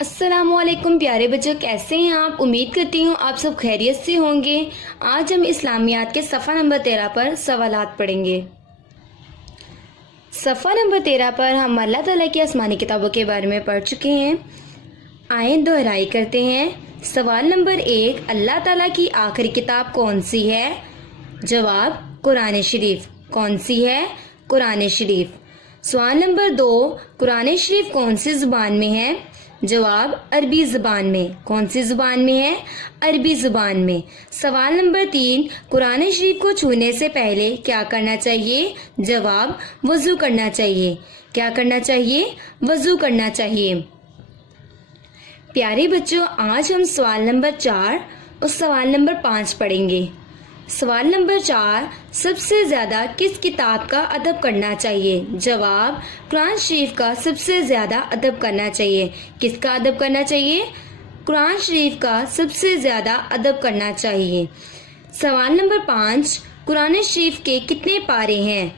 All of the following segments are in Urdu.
السلام علیکم پیارے بچوں، کیسے ہیں آپ؟ امید کرتی ہوں آپ سب خیریت سے ہوں گے۔ آج ہم اسلامیات کے صفحہ نمبر 13 پر سوالات پڑھیں گے۔ صفحہ نمبر 13 پر ہم اللہ تعالیٰ کی آسمانی کتابوں کے بارے میں پڑھ چکے ہیں۔ آئیں دہرائی کرتے ہیں۔ سوال نمبر 1، اللہ تعالیٰ کی آخری کتاب کون سی ہے؟ جواب، قرآن شریف۔ کون سی ہے؟ قرآن شریف۔ سوال نمبر 2، قرآن شریف کون سی زبان میں ہے؟ جواب، عربی زبان میں۔ کون سی زبان میں ہے؟ عربی زبان میں۔ سوال نمبر 3، قرآن شریف کو چھونے سے پہلے کیا کرنا چاہیے؟ جواب، وضو کرنا چاہیے۔ کیا کرنا چاہیے؟ وضو کرنا چاہیے۔ پیارے بچوں، آج ہم سوال نمبر 4 اور سوال نمبر 5 پڑھیں گے۔ سوال نمبر 4، سب سے زیادہ کس کتاب کا ادب کرنا چاہیے؟ جواب، قرآن شریف کا سب سے زیادہ ادب کرنا چاہیے۔ کس کا ادب کرنا چاہیے؟ قرآن شریف کا سب سے زیادہ ادب کرنا چاہیے۔ سوال نمبر 5، قرآن شریف کے کتنے پارے ہیں؟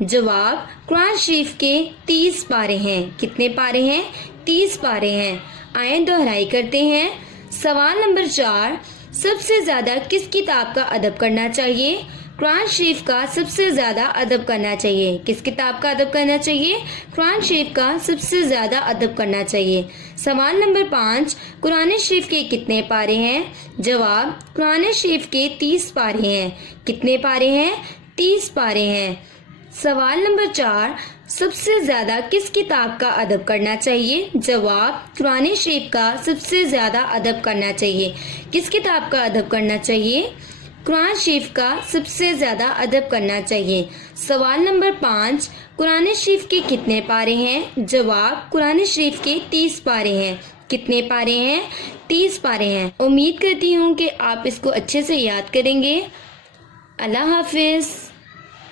جواب، قرآن شریف کے 30 پارے ہیں۔ کتنے پارے ہیں؟ 30 پارے ہیں۔ آئیں دہرائی کرتے ہیں۔ سوال نمبر 4، سب سے زیادہ کس کتاب کا ادب کرنا چاہیے؟ قرآن شریف کا سب سے زیادہ ادب کرنا چاہیے۔ کس کتاب کا ادب کرنا چاہیے؟ قرآن شریف کا سب سے زیادہ ادب کرنا چاہیے۔ سوال نمبر 5، قرآن شریف کے کتنے پارے ہیں؟ جواب، قرآن شریف کے 30 پارے ہیں۔ کتنے پارے ہیں؟ 30 پارے ہیں۔ سوال نمبر 4، سب سے زیادہ کس کتاب کا ادب کرنا چاہیے؟ جواب، قرآن شریف کا سب سے زیادہ ادب کرنا چاہیے۔ کس کتاب کا ادب کرنا چاہیے؟ قرآن شریف کا سب سے زیادہ ادب کرنا چاہیے۔ سوال نمبر 5، قرآن شریف کے کتنے پارے ہیں؟ جواب، قرآن شریف کے 30 پارے ہیں۔ کتنے پارے ہیں؟ 30 پارے ہیں۔ امید کرتی ہوں کہ آپ اس کو اچھے سے یاد کریں گے۔ اللہ حافظ۔